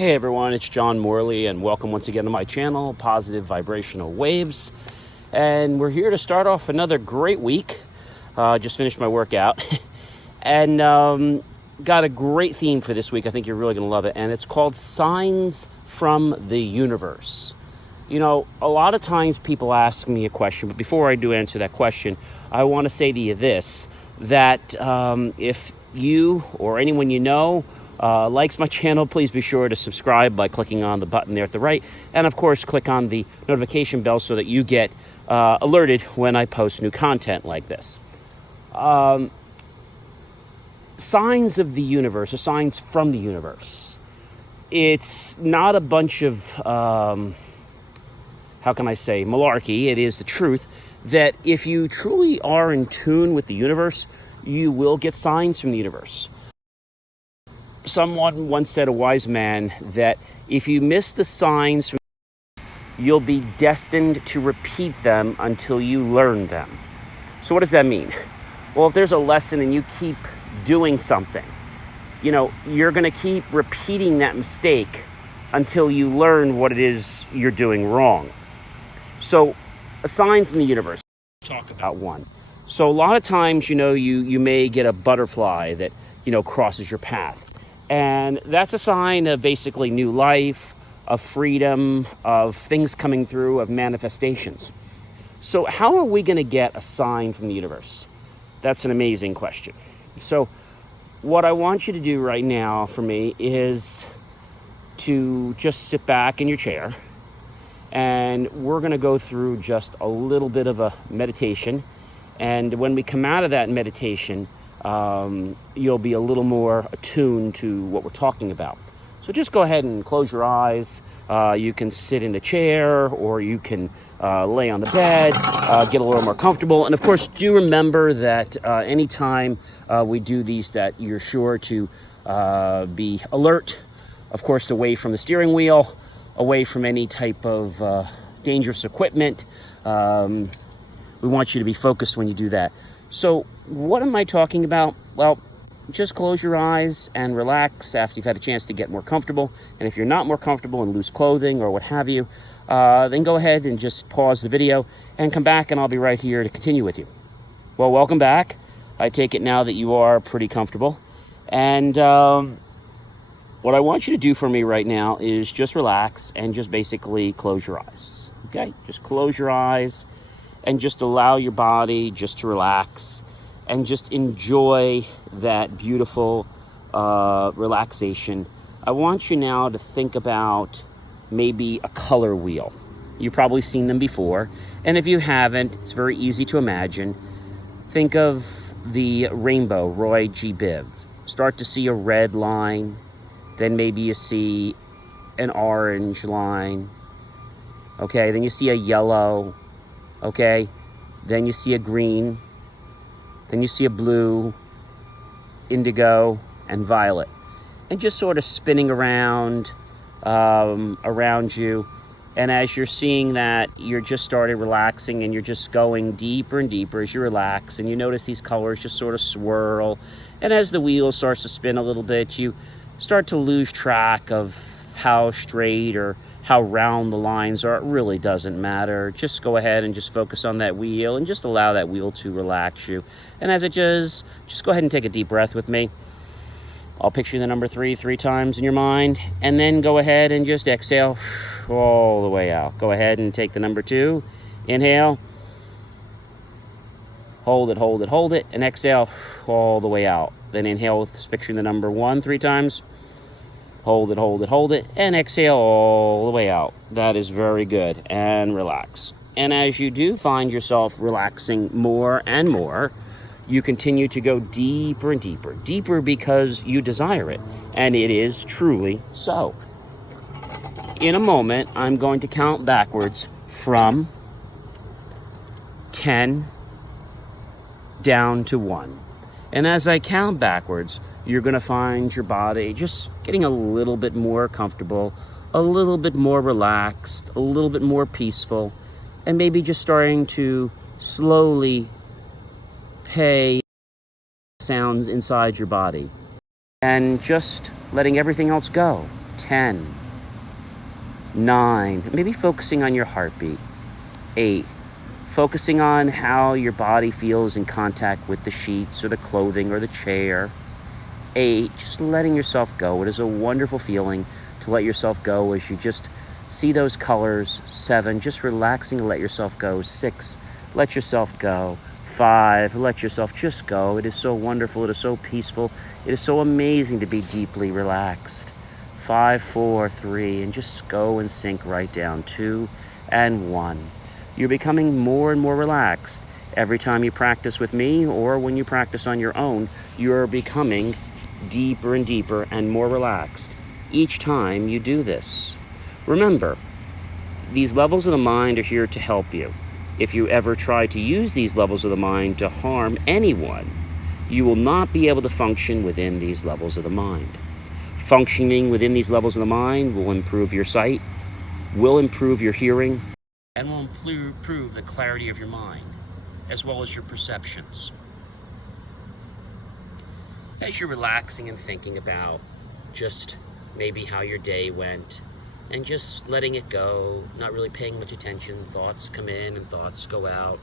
Hey everyone, it's John Morley, and welcome once again to my channel, Positive Vibrational Waves. And we're here to start off another great week. Just finished my workout, and got a great theme for this week. I think you're really going to love it, and it's called Signs from the Universe. You know, a lot of times people ask me a question, but before I do answer that question, I want to say to you this, that if you or anyone you know likes my channel, please be sure to subscribe by clicking on the button there at the right. And of course, click on the notification bell so that you get alerted when I post new content like this. Signs of the universe, or signs from the universe. It's not a bunch of, how can I say, malarkey. It is the truth that if you truly are in tune with the universe, you will get signs from the universe. Someone once said, a wise man, that if you miss the signs, you'll be destined to repeat them until you learn them. So what does that mean? Well, if there's a lesson and you keep doing something, you know, you're going to keep repeating that mistake until you learn what it is you're doing wrong. So a sign from the universe. Talk about one. So a lot of times, you know, you may get a butterfly that, you know, crosses your path. And that's a sign of basically new life, of freedom, of things coming through, of manifestations. So how are we going to get a sign from the universe? That's an amazing question. So what I want you to do right now for me is to just sit back in your chair, and we're going to go through just a little bit of a meditation. And when we come out of that meditation, you'll be a little more attuned to what we're talking about. So just go ahead and close your eyes. You can sit in a chair, or you can lay on the bed, get a little more comfortable. And of course, do remember that anytime we do these, that you're sure to be alert, of course, away from the steering wheel, away from any type of dangerous equipment. We want you to be focused when you do that. So what am I talking about? Well, just close your eyes and relax after you've had a chance to get more comfortable. And if you're not more comfortable in loose clothing or what have you, then go ahead and just pause the video and come back, and I'll be right here to continue with you. Well, welcome back. I take it now that you are pretty comfortable. And what I want you to do for me right now is just relax and just basically close your eyes. Okay? Just close your eyes and just allow your body just to relax and just enjoy that beautiful relaxation. I want you now to think about maybe a color wheel. You've probably seen them before, and if you haven't, it's very easy to imagine. Think of the rainbow, Roy G. Biv. Start to see a red line, then maybe you see an orange line. Okay, then you see a yellow. Okay, then you see a green, then you see a blue, indigo, and violet. And just sort of spinning around you. And as you're seeing that, you're just started relaxing, and you're just going deeper and deeper as you relax. And you notice these colors just sort of swirl. And as the wheel starts to spin a little bit, you start to lose track of how straight or how round the lines are. It really doesn't matter. Just go ahead and just focus on that wheel and just allow that wheel to relax you. And as it just go ahead and take a deep breath with me. I'll picture the number 3 times in your mind, and then go ahead and just exhale all the way out. Go ahead and take the number 2. Inhale. Hold it, hold it, hold it, and exhale all the way out. Then inhale with picturing the number 1 3 times. Hold it, hold it, hold it, and exhale all the way out. That is very good. And relax. And as you do find yourself relaxing more and more, you continue to go deeper and deeper. Deeper because you desire it. And it is truly so. In a moment, I'm going to count backwards from 10 down to 1. And as I count backwards, you're going to find your body just getting a little bit more comfortable, a little bit more relaxed, a little bit more peaceful, and maybe just starting to slowly pay sounds inside your body and just letting everything else go. 10, 9, maybe focusing on your heartbeat. 8, focusing on how your body feels in contact with the sheets or the clothing or the chair. 8, just letting yourself go. It is a wonderful feeling to let yourself go as you just see those colors. 7, just relaxing to let yourself go. 6, let yourself go. 5, let yourself just go. It is so wonderful. It is so peaceful. It is so amazing to be deeply relaxed. 5, 4, 3, and just go and sink right down. 2 and 1. You're becoming more and more relaxed. Every time you practice with me or when you practice on your own, you're becoming deeper and deeper and more relaxed each time you do this. Remember, these levels of the mind are here to help you. If you ever try to use these levels of the mind to harm anyone, you will not be able to function within these levels of the mind. Functioning within these levels of the mind will improve your sight, will improve your hearing, and will improve the clarity of your mind, as well as your perceptions. As you're relaxing and thinking about just maybe how your day went, and just letting it go, not really paying much attention. Thoughts come in and thoughts go out.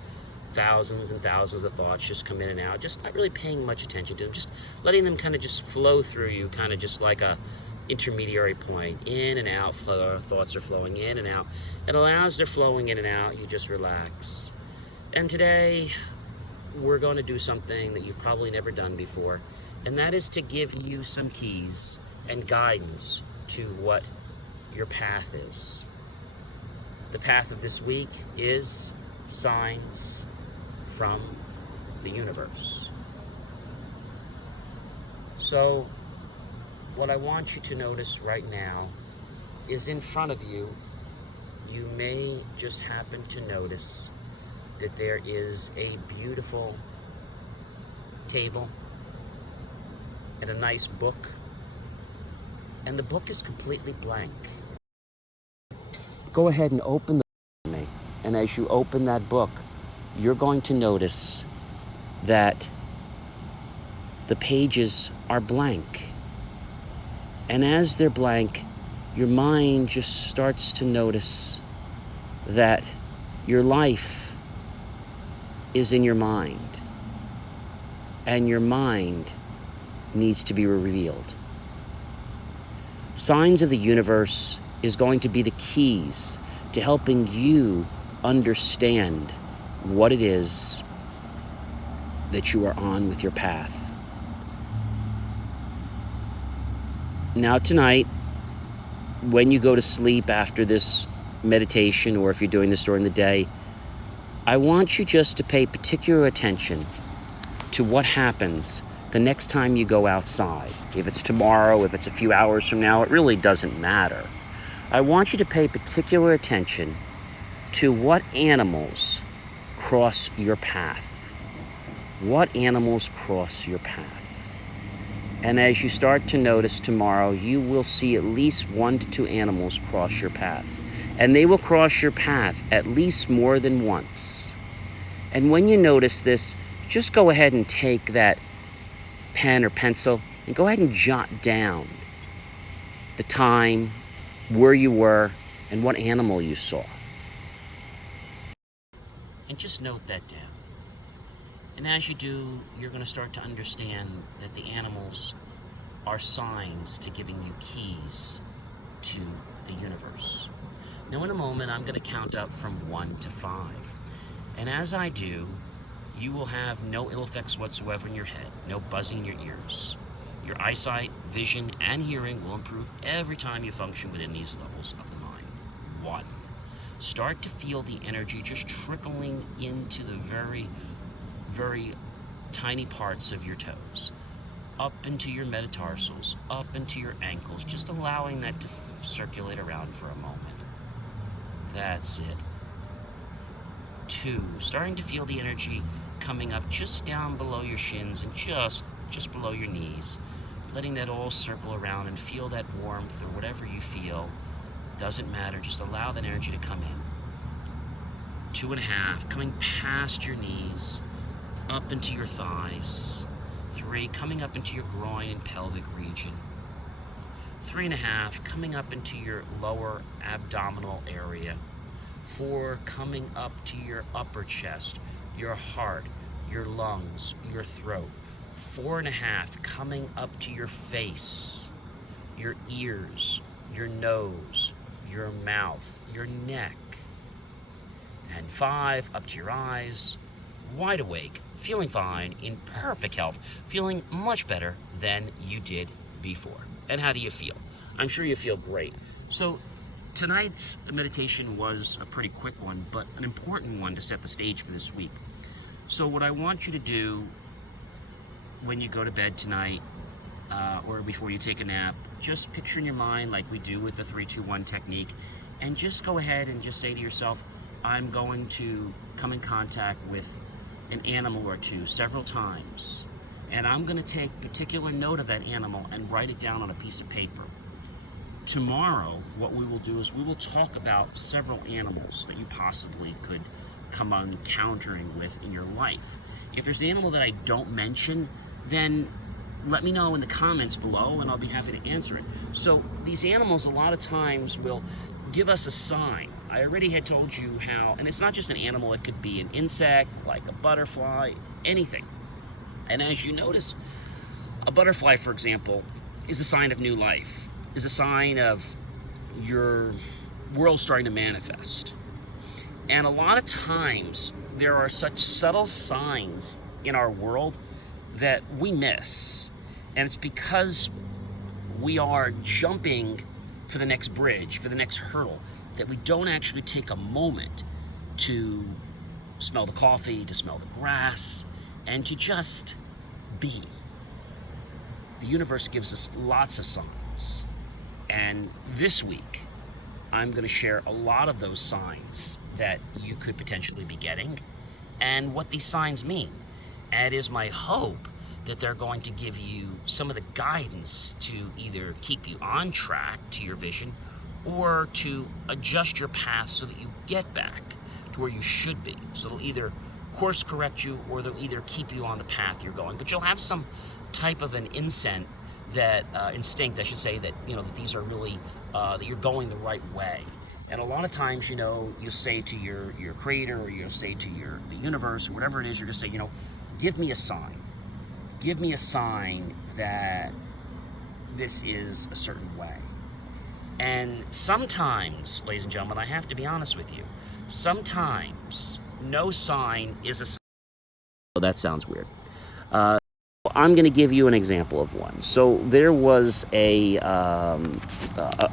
Thousands and thousands of thoughts just come in and out. Just not really paying much attention to them. Just letting them kind of just flow through you, kind of just like a intermediary point. In and out, thoughts are flowing in and out. And as they're flowing in and out, you just relax. And today, we're going to do something that you've probably never done before. And that is to give you some keys and guidance to what your path is. The path of this week is signs from the universe. So, what I want you to notice right now is in front of you, you may just happen to notice that there is a beautiful table and a nice book, and the book is completely blank. Go ahead and open the book for me. And as you open that book, you're going to notice that the pages are blank. And as they're blank, your mind just starts to notice that your life is in your mind. And your mind needs to be revealed. Signs of the universe is going to be the keys to helping you understand what it is that you are on with your path. Now tonight, when you go to sleep after this meditation, or if you're doing this during the day, I want you just to pay particular attention to what happens the next time you go outside. If it's tomorrow, if it's a few hours from now, it really doesn't matter. I want you to pay particular attention to what animals cross your path. What animals cross your path? And as you start to notice tomorrow, you will see at least 1 to 2 animals cross your path. And they will cross your path at least more than once. And when you notice this, just go ahead and take that pen or pencil and go ahead and jot down the time, where you were, and what animal you saw. And just note that down. And as you do, you're going to start to understand that the animals are signs to giving you keys to the universe. Now in a moment, I'm going to count up from 1 to 5. And as I do, you will have no ill effects whatsoever in your head, no buzzing in your ears. Your eyesight, vision, and hearing will improve every time you function within these levels of the mind. 1. Start to feel the energy just trickling into the very, very tiny parts of your toes, up into your metatarsals, up into your ankles, just allowing that to circulate around for a moment. That's it. 2. Starting to feel the energy coming up just down below your shins and just below your knees. Letting that all circle around and feel that warmth or whatever you feel. Doesn't matter, just allow that energy to come in. 2.5, coming past your knees, up into your thighs. 3, coming up into your groin and pelvic region. 3.5 coming up into your lower abdominal area, 4 coming up to your upper chest, your heart, your lungs, your throat, 4.5 coming up to your face, your ears, your nose, your mouth, your neck, and 5 up to your eyes, wide awake, feeling fine, in perfect health, feeling much better than you did before. And how do you feel? I'm sure you feel great. So tonight's meditation was a pretty quick one, but an important one to set the stage for this week. So what I want you to do when you go to bed tonight, or before you take a nap, just picture in your mind, like we do with the 3-2-1 technique, and just go ahead and just say to yourself, I'm going to come in contact with an animal or two several times, and I'm going to take particular note of that animal and write it down on a piece of paper. Tomorrow, what we will do is we will talk about several animals that you possibly could come encountering with in your life. If there's an animal that I don't mention, then let me know in the comments below and I'll be happy to answer it. So these animals a lot of times will give us a sign. I already had told you how, and it's not just an animal, it could be an insect, like a butterfly, anything. And as you notice, a butterfly, for example, is a sign of new life, is a sign of your world starting to manifest. And a lot of times, there are such subtle signs in our world that we miss. And it's because we are jumping for the next bridge, for the next hurdle, that we don't actually take a moment to smell the coffee, to smell the grass, and to just be. The universe gives us lots of signs. And this week, I'm going to share a lot of those signs that you could potentially be getting and what these signs mean. And it is my hope that they're going to give you some of the guidance to either keep you on track to your vision or to adjust your path so that you get back to where you should be. So they'll either course correct you or they'll either keep you on the path you're going. But you'll have some type of an instinct that that these are really that you're going the right way. And a lot of times, you say to your creator, or you'll say to the universe, or whatever it is, you're just saying, give me a sign. Give me a sign that this is a certain way. And sometimes, ladies and gentlemen, I have to be honest with you, sometimes no sign is a sign. Oh, that sounds weird. I'm going to give you an example of one. So there was a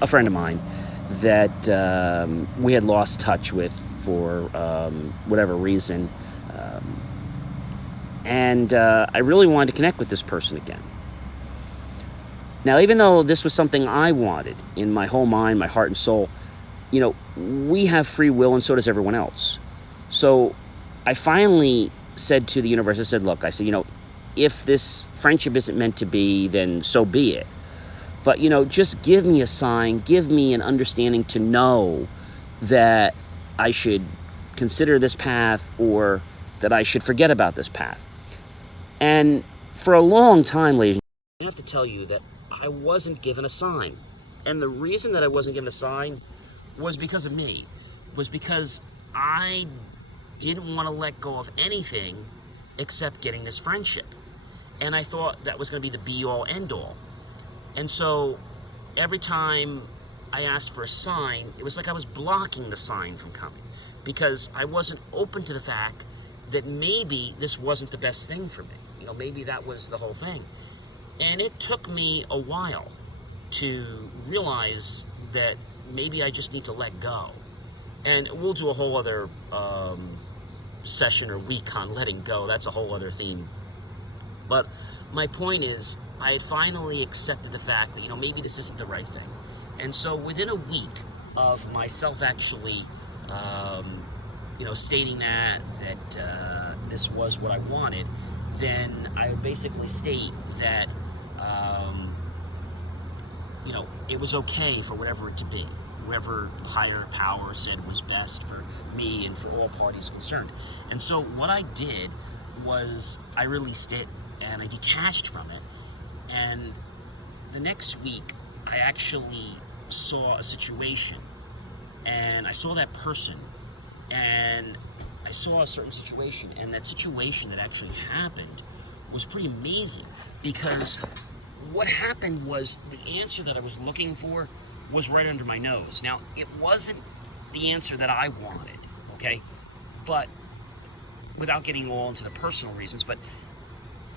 friend of mine that we had lost touch with for whatever reason. And I really wanted to connect with this person again. Now, even though this was something I wanted in my whole mind, my heart and soul, we have free will and so does everyone else. So I finally said to the universe, I said, if this friendship isn't meant to be, then so be it. But, just give me a sign, give me an understanding to know that I should consider this path or that I should forget about this path. And for a long time, ladies and gentlemen, I have to tell you that I wasn't given a sign. And the reason that I wasn't given a sign was because of me, was because I didn't want to let go of anything except getting this friendship. And I thought that was going to be the be-all, end-all. And so every time I asked for a sign, it was like I was blocking the sign from coming because I wasn't open to the fact that maybe this wasn't the best thing for me. Maybe that was the whole thing. And it took me a while to realize that maybe I just need to let go. And we'll do a whole other session or week on letting go. That's a whole other theme. But my point is, I had finally accepted the fact that, maybe this isn't the right thing. And so within a week of myself actually, stating that this was what I wanted, then I would basically state that, it was okay for whatever it to be, whoever higher power said was best for me and for all parties concerned. And so what I did was I released it and I detached from it. And the next week, I actually saw a situation, and I saw that person, and I saw a certain situation, and that situation that actually happened was pretty amazing, because what happened was the answer that I was looking for was right under my nose. Now, it wasn't the answer that I wanted, okay? But without getting all into the personal reasons, but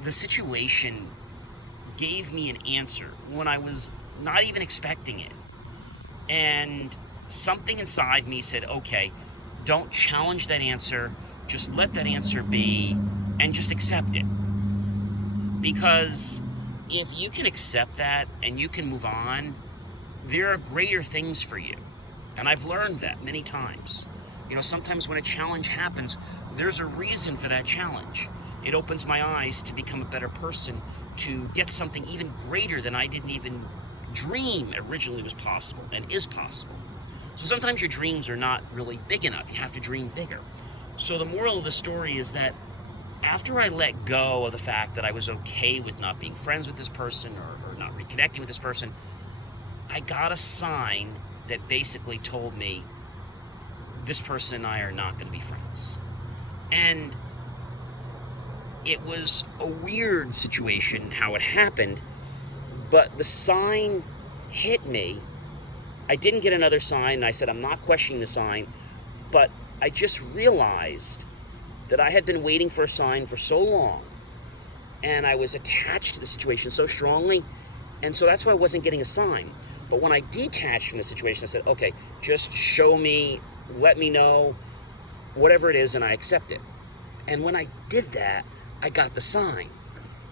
the situation gave me an answer when I was not even expecting it. And something inside me said, okay, don't challenge that answer, just let that answer be, and just accept it. Because if you can accept that and you can move on, there are greater things for you. And I've learned that many times. You know, sometimes when a challenge happens, there's a reason for that challenge. It opens my eyes to become a better person, to get something even greater than I didn't even dream originally was possible and is possible. So sometimes your dreams are not really big enough. You have to dream bigger. So the moral of the story is that after I let go of the fact that I was okay with not being friends with this person or not reconnecting with this person, I got a sign that basically told me this person and I are not going to be friends. And it was a weird situation how it happened, but the sign hit me. I didn't get another sign, and I said, I'm not questioning the sign, but I just realized that I had been waiting for a sign for so long, and I was attached to the situation so strongly, and so that's why I wasn't getting a sign. But when I detached from the situation, I said, okay, just show me, let me know, whatever it is, and I accept it. And when I did that, I got the sign.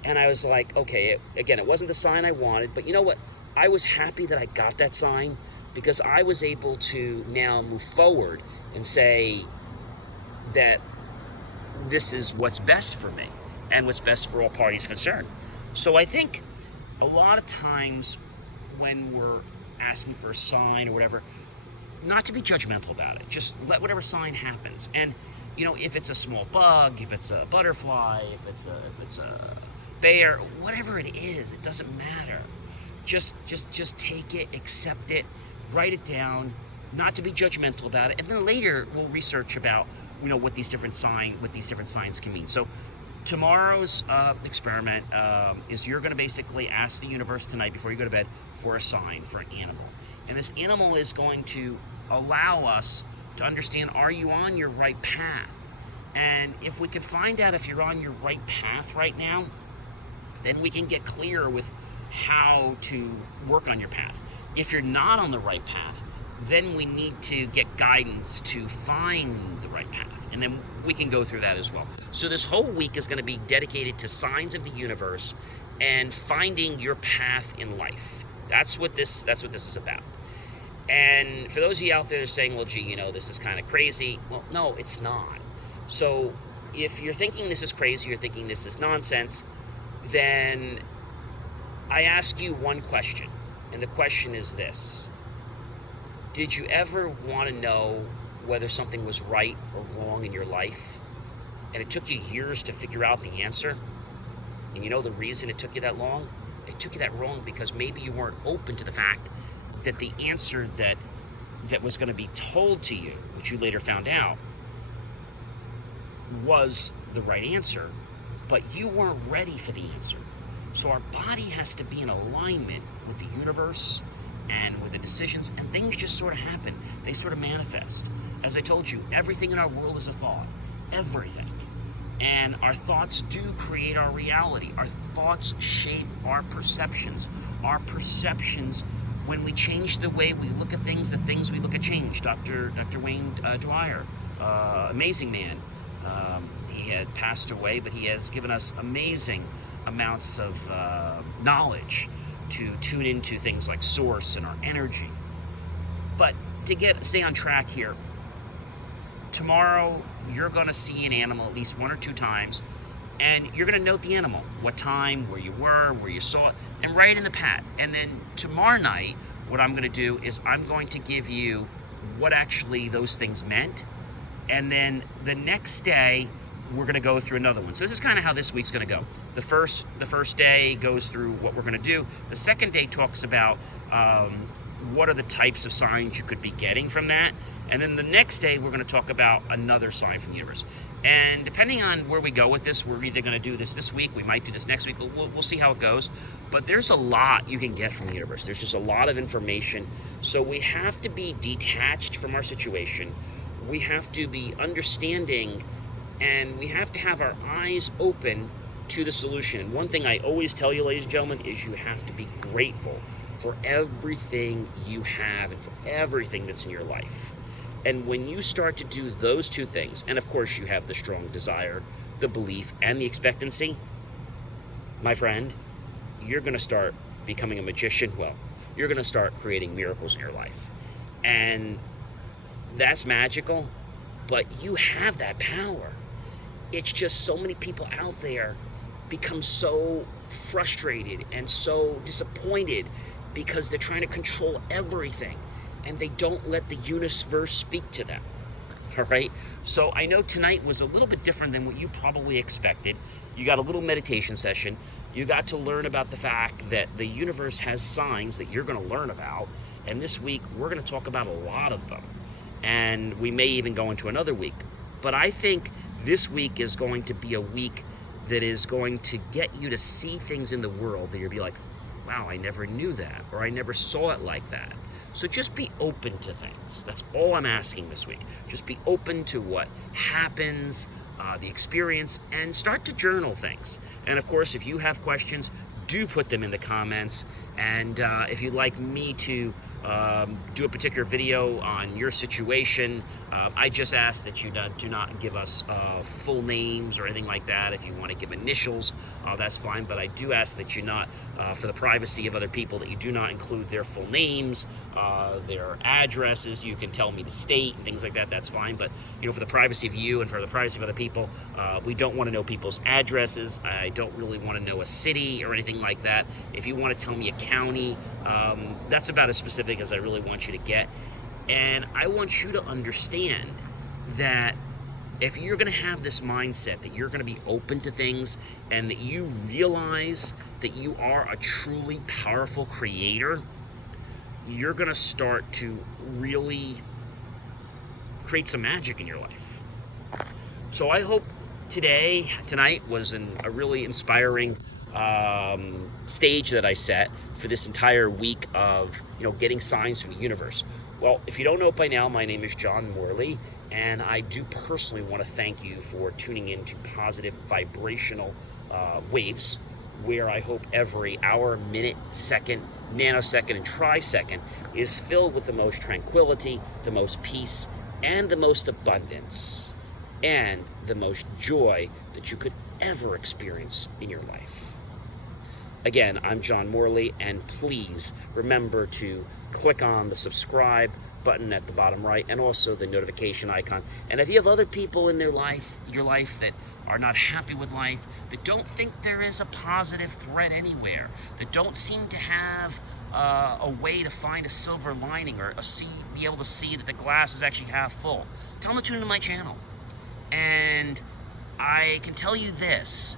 And I was like, okay, again, it wasn't the sign I wanted, but you know what? I was happy that I got that sign, because I was able to now move forward and say that this is what's best for me and what's best for all parties concerned. So I think a lot of times when we're asking for a sign or whatever, not to be judgmental about it. Just let whatever sign happens. And you know, if it's a small bug, if it's a butterfly, if it's a bear, whatever it is, it doesn't matter. Just take it, accept it, write it down, not to be judgmental about it, and then later we'll research about, you know, what these different signs can mean. So tomorrow's experiment is you're going to basically ask the universe tonight before you go to bed for a sign for an animal, and this animal is going to allow us to understand, are you on your right path? And if we could find out if you're on your right path right now, then we can get clear with how to work on your path. If you're not on the right path, then we need to get guidance to find the right path. And then we can go through that as well. So this whole week is going to be dedicated to signs of the universe and finding your path in life. That's what this is about. And for those of you out there saying, well, gee, you know, this is kind of crazy. Well, no, it's not. So if you're thinking this is crazy, you're thinking this is nonsense, then I ask you one question. And the question is this: did you ever want to know whether something was right or wrong in your life, and it took you years to figure out the answer? And you know the reason it took you that long? It took you that long because maybe you weren't open to the fact that the answer that was going to be told to you, which you later found out, was the right answer, but you weren't ready for the answer. So our body has to be in alignment with the universe and with the decisions, and things just sort of happen. They sort of manifest. As I told you, everything in our world is a thought. Everything. And our thoughts do create our reality. Our thoughts shape our perceptions. Our perceptions, when we change the way we look at things, the things we look at change. Dr. Wayne Dwyer, amazing man. He had passed away, but he has given us amazing amounts of knowledge to tune into things like source and our energy. But to stay on track here, tomorrow you're going to see an animal at least one or two times, and you're going to note the animal, what time, where you were, where you saw it, and write in the pad. And then tomorrow night, what I'm going to do is I'm going to give you what actually those things meant, and then the next day we're going to go through another one. So this is kind of how this week's going to go. The first day goes through what we're going to do. The second day talks about what are the types of signs you could be getting from that. And then the next day, we're going to talk about another sign from the universe. And depending on where we go with this, we're either going to do this week, we might do this next week, but we'll see how it goes. But there's a lot you can get from the universe. There's just a lot of information. So we have to be detached from our situation. We have to be understanding, and we have to have our eyes open to the solution. And one thing I always tell you, ladies and gentlemen, is you have to be grateful for everything you have and for everything that's in your life. And when you start to do those two things, and of course you have the strong desire, the belief, and the expectancy, my friend, you're going to start becoming a magician. Well, you're going to start creating miracles in your life. And that's magical, but you have that power. It's just so many people out there become so frustrated and so disappointed because they're trying to control everything and they don't let the universe speak to them. All right? So I know tonight was a little bit different than what you probably expected. You got a little meditation session. You got to learn about the fact that the universe has signs that you're going to learn about. And this week, we're going to talk about a lot of them. And we may even go into another week. But I think this week is going to be a week that is going to get you to see things in the world that you'll be like, wow, I never knew that, or I never saw it like that. So just be open to things. That's all I'm asking this week. Just be open to what happens, the experience, and start to journal things. And of course, if you have questions, do put them in the comments. And if you'd like me to do a particular video on your situation, I just ask that you do not give us full names or anything like that. If you want to give initials, that's fine. But I do ask that you not, for the privacy of other people, that you do not include their full names, their addresses. You can tell me the state and things like that. That's fine. But for the privacy of you and for the privacy of other people, we don't want to know people's addresses. I don't really want to know a city or anything like that. If you want to tell me a county, that's about as specific as I really want you to get. And I want you to understand that if you're going to have this mindset that you're going to be open to things and that you realize that you are a truly powerful creator, you're going to start to really create some magic in your life. So I hope tonight was a really inspiring stage that I set for this entire week of getting signs from the universe. Well, if you don't know it by now, my name is John Morley, and I do personally want to thank you for tuning in to Positive Vibrational Waves, where I hope every hour, minute, second, nanosecond, and trisecond is filled with the most tranquility, the most peace, and the most abundance, and the most joy that you could ever experience in your life. Again, I'm John Morley, and please remember to click on the subscribe button at the bottom right and also the notification icon. And if you have other people in your life that are not happy with life, that don't think there is a positive thread anywhere, that don't seem to have a way to find a silver lining or be able to see that the glass is actually half full, tell them to tune into my channel. And I can tell you this,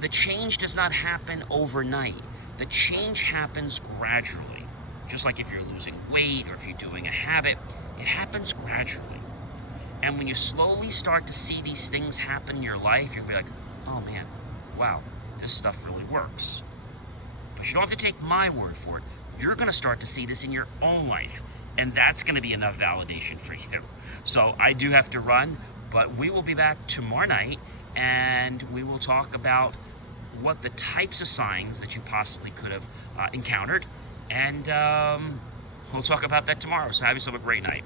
the change does not happen overnight. The change happens gradually. Just like if you're losing weight or if you're doing a habit, it happens gradually. And when you slowly start to see these things happen in your life, you'll be like, oh man, wow, this stuff really works. But you don't have to take my word for it. You're going to start to see this in your own life. And that's going to be enough validation for you. So I do have to run, but we will be back tomorrow night and we will talk about what the types of signs that you possibly could have encountered. And we'll talk about that tomorrow. So have yourself a great night.